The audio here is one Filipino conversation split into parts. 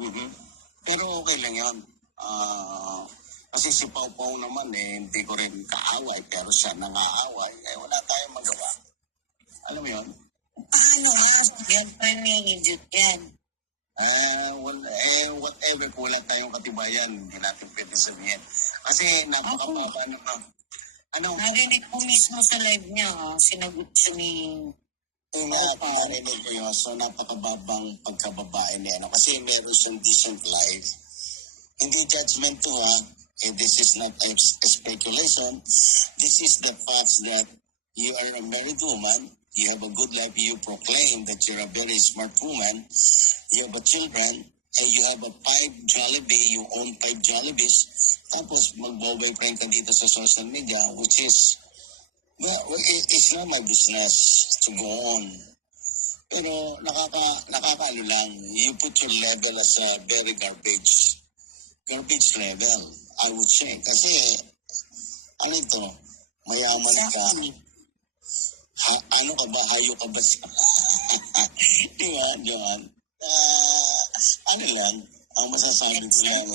Mhm. Pero okay lang yun. Kasi si Pau Pau naman hindi ko rin kaaway, pero siya nangaaway, wala tayong magawa. Alam mo yun? Paano nga? Girlfriend ni idiot yan. Whatever, kung wala tayong katibayan, hindi natin pwede sabihin. Kasi napakababa naman. Narinig ko mismo sa live niya, sinagot siya ni Yung narinig ko yun, so napakababang pagkababae niya. Kasi meron siyang decent life. Hindi judgmental ha. This is not a speculation. This is the facts that you are a married woman. You have a good life. You proclaim that you're a very smart woman. You have a children. And you have a 5 Jollibee. You own 5 Jollibees. Tapos mag-boyfriend ka dito sa social media, which is, well, it's not my business to go on. Pero nakakaano lang. You put your level as a very garbage level, I would say. Kasi, ano ito, mayaman ka. Ano ka ba? Hayo ka ba? Di ba? Ano lang, ang masasabi ko lang.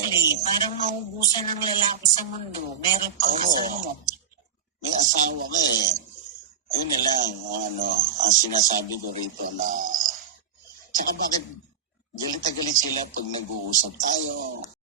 Parang maubusan ng lalaki sa mundo. Meron pang asawa. May asawa ka eh. Ayun na lang, ang sinasabi ko rito na, tsaka bakit galit sila pag nag-uusap tayo.